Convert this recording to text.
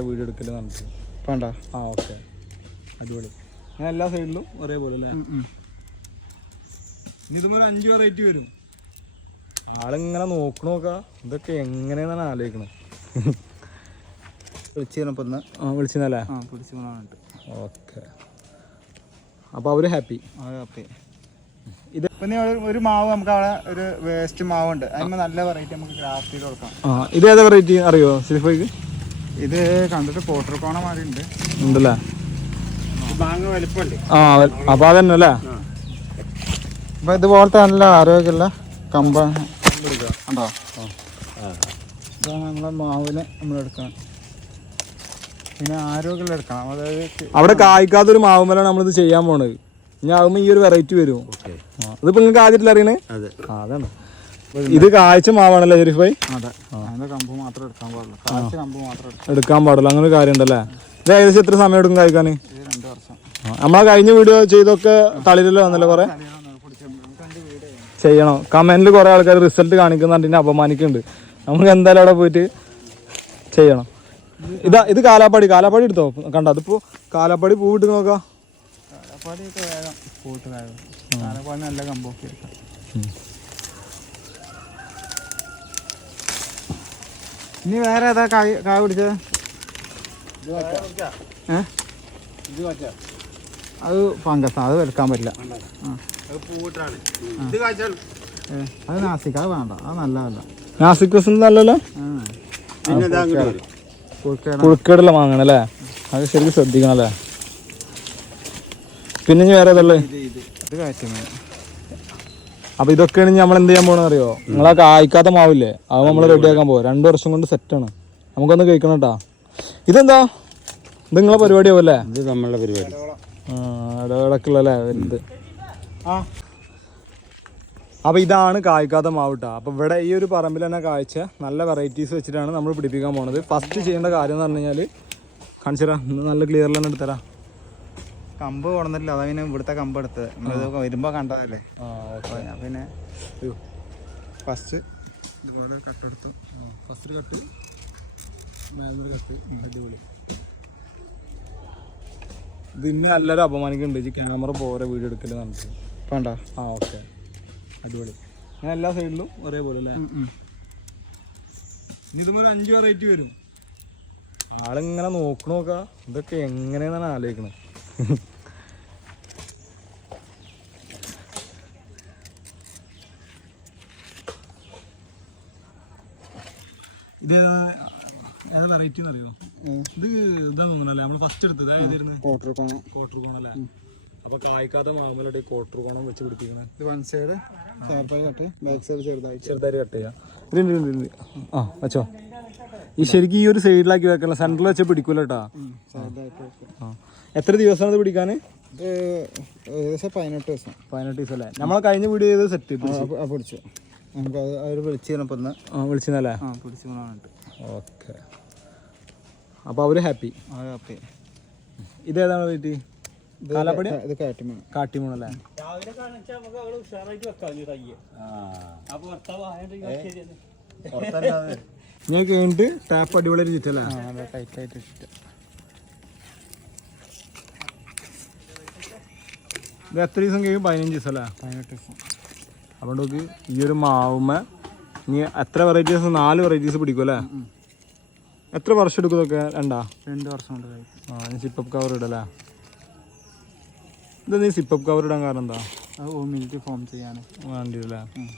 Video എടുക്കൽ നമുക്ക് വേണ്ട. ആ ഓക്കെ. അടിപൊളി. ഞാൻ എല്ലാ സൈഡിലും ഒരേപോലെ അല്ലേ? ഇനി ഇതുമ്പോൾ ഒരു അഞ്ച് വെറൈറ്റി വരും. ആളിങ്ങനെ നോക്കണ നോക്കാ. ഇതൊക്കെ എങ്ങനെയാണ് ആലോചിക്കണം. വിളിച്ചു കഴിഞ്ഞപ്പോൾ ഒന്ന് ആ വിളിച്ചല്ലേ ആ വിളിച്ചു ഓക്കെ. അപ്പോൾ അവർ ഹാപ്പി ഹാപ്പി ഇത് പിന്നെ ഒരു- മാവ് നമുക്ക് അവിടെ ഒരു വേസ്റ്റ് മാവുണ്ട്. അതിന് നല്ല വെറൈറ്റി നമുക്ക് ക്രാഫ്റ്റ് ചെയ്ത് കൊടുക്കാം. ആ ഇത് ഏതാ വെറൈറ്റി അറിയോ? സിലിഫോയ്ക്ക് ഇത് കണ്ടിട്ട് പോട്ടർ കോണ മാതിരി ഉണ്ട് ഉണ്ടല്ലേ ആ അപ്പോൾ അതന്നെ അല്ലേ അപ്പൊ ഇതുപോലത്തെ നല്ല ആരോഗ്യമുള്ള കമ്പ ഉണ്ടോ? ഇതാണ് നമ്മളെ മാവിനെ നമ്മൾ എടുക്കണം പിന്നെ ആരോഗ്യമുള്ള എടുക്കണം. അതായത് അവിടെ കായ്ക്കാത്തൊരു മാവുമലാണ് നമ്മളിത് ചെയ്യാൻ പോണത്. ഇനി ആവുമ്പോ ഈ ഒരു വെറൈറ്റി വരും. അതിപ്പോ ഇതിപ്പോ നിങ്ങൾക്ക് ആദ്യമായിട്ടില്ല അറിയണേ? അതെ. അതാണ്. ഇത് കാഴ്ച മാവാണല്ലേ ഷെരീഫ് ഭായി? അതെ. അതിന്റെ കമ്പ് മാത്രം എടുക്കാൻ പാടുള്ളൂ. കാഴ്ച കമ്പ് മാത്രം എടുക്കാൻ പാടില്ല അങ്ങനെ ഒരു കാര്യം ഉണ്ടല്ലേ ഇത് ഏകദേശം എത്ര സമയം എടുക്കും കായ്ക്കാൻ രണ്ട് വർഷം. നമ്മളാ കഴിഞ്ഞ വീഡിയോ ചെയ്തൊക്കെ തളിരല്ലോ എന്നല്ലേ കുറെ ചെയ്യണം. കമന്റിൽ കുറെ ആൾക്കാർ റിസൾട്ട് കാണിക്കുന്നുണ്ട്. എന്നെ അപമാനിക്കുന്നുണ്ട്. നമുക്ക് എന്തായാലും അവിടെ പോയിട്ട് ചെയ്യണം. ഇതാ ഇത് കാലാപ്പാടി. കാലാപ്പാടി എടുത്തോ? കണ്ട? അതിപ്പോ കാലാപ്പാടി പൂ ഇട്ട് നോക്കാം. കാലാപ്പാടി നല്ല കമ്പോ എടുക്കാം ഇനി വേറെ ഏതാ കായ് കായ പിടിച്ചത്? ഏ? അത് ഫംഗസ് അത് വെളുക്കാൻ പറ്റില്ല. അത് നാസിക് അത് വേണ്ട അത് നല്ലതല്ല? നാസിക് നല്ലല്ലോ പുഴുക്കേട പുഴുക്കേടുള്ള വാങ്ങണം അല്ലേ അത് ശരിക്കും ശ്രദ്ധിക്കണം അല്ലേ? പിന്നെ വേറെ ഏതല്ലേ ഇത് കയറ്റുന്നത് അപ്പൊ ഇതൊക്കെയാണ് ഇനി നമ്മൾ എന്ത് ചെയ്യാൻ പോകണെന്ന് അറിയോ നിങ്ങളെ കായ്ക്കാത്ത മാവില്ലേ? അത് നമ്മൾ റെഡിയാക്കാൻ പോകും രണ്ടു വർഷം കൊണ്ട് സെറ്റ് ആണ്. നമുക്കൊന്ന് കഴിക്കണം കേട്ടാ ഇതെന്താ? ഇത് നിങ്ങളെ പരിപാടിയാവും അല്ലേ? ഇത് നമ്മളുടെ പരിപാടി. ഇടക്കിള്ളല്ലേ വലുത്. ആ. അപ്പൊ ഇതാണ് കായ്ക്കാത്ത മാവ് കേട്ടോ അപ്പൊ ഇവിടെ ഈ ഒരു പറമ്പിൽ തന്നെ കായ്ച്ച നല്ല വെറൈറ്റീസ് വെച്ചിട്ടാണ് നമ്മൾ പിടിപ്പിക്കാൻ പോണത്. ഫസ്റ്റ് ചെയ്യേണ്ട കാര്യം എന്ന് പറഞ്ഞു കഴിഞ്ഞാൽ കാണിച്ചു തരാം നല്ല ക്ലിയറിൽ തന്നെ എടുത്തരാ കമ്പ് കൊണ്ടില്ല അതാ പിന്നെ ഇവിടുത്തെ കമ്പ് എടുത്തത്. നമ്മളിത് വരുമ്പോ കണ്ടതല്ലേ? ഞാൻ പിന്നെ ഫസ്റ്റ് ഇതുപോലെ കട്ടെടുത്തു ഫസ്റ്റ് കട്ട് മേലൊരു കട്ട് അടിപൊളി. ഇത് ഇന്ന് നല്ലൊരു അപമാനിക്കുന്നുണ്ട്. ഈ ക്യാമറ പോരെ വീഡിയോ എടുക്കൽ നമുക്ക് വേണ്ട. ആ ഓക്കെ. അടിപൊളി. അങ്ങനെ എല്ലാ സൈഡിലും ഒരേപോലെ അല്ലേ? ഇനി ഇതുപോലെ അഞ്ച് വെറൈറ്റി വരും. ആളിങ്ങനെ നോക്കണോക്കാ ഇതൊക്കെ എങ്ങനെയാണെന്നാണ് ആലോചിക്കണത് ഇത് ഏതാ വെറൈറ്റി അറിയോ? ഇത് ഇതാ തോന്നണല്ലേ നമ്മൾ ഫസ്റ്റ് എടുത്തത്. ഏതായിരുന്നു ക്വാർട്ടർ കോണം. ക്വാർട്ടർ കോണല്ലേ അപ്പൊ കായ്ക്കാത്ത മാമലയുടെ ക്വാർട്ടർ കോണം വെച്ച് പിടിപ്പിക്കണേ. ഇത് വൺ സൈഡ് ഷാർപ്പായി കട്ട് ബാക്ക് സൈഡ് ചെറുതായി ചെറുതായി കട്ട് ചെയ്യാം. ആ വെച്ചോ. ഈ ശരിക്കും ഈ ഒരു സൈഡിലാക്കി വെക്കണം സെന്ററിൽ വെച്ച് പിടിക്കൂല കേട്ടോ എത്ര ദിവസമാണ് ഇത് പിടിക്കാൻ ഏകദേശം പതിനെട്ട് ദിവസം. പതിനെട്ട് ദിവസം അല്ലേ നമ്മളെ കഴിഞ്ഞ വീഡിയോ ചെയ്ത്. സെറ്റ് പിടിച്ചു. നമുക്ക് അത് അവർ വിളിച്ചു കഴിഞ്ഞപ്പോൾ വിളിച്ചല്ലേ പിടിച്ചു ഓക്കെ. അപ്പോൾ അവർ ഹാപ്പി ഹാപ്പി ഇത് ഏതാണ് റേറ്റ് കാലാപ്പടി? ഇത് കയറ്റുമ്പോൾ കാട്ടിമൂണല്ലേ ഞാൻ കഴിഞ്ഞിട്ട് ടാപ്പ് അടിപൊളി ചുറ്റല്ലേ ആ ടൈറ്റായിട്ട് ഇത് എത്ര ദിവസം കഴിയും? പതിനഞ്ച് ദിവസം അല്ലേ? പതിനെട്ട് ദിവസം. അതുകൊണ്ട് നോക്ക് ഈ ഒരു മാവുമ്മ ഇനി എത്ര വെറൈറ്റീസ് നാല് വെറൈറ്റീസ് പിടിക്കും അല്ലേ? എത്ര വർഷം എടുക്കും ഇതൊക്കെ? രണ്ടാ? രണ്ട് വർഷം കൊണ്ട് കഴിക്കും സിപ്പ് സിപ്പപ്പ് കവർ ഇടല്ലേ ഇത് നീ സിപ്പപ്പ് കവർ ഇടാൻ കാരണം എന്താ? അത് ഹ്യൂമിഡിറ്റി ഫോം ചെയ്യാൻ. വേണ്ടിയില്ലേ ഉം.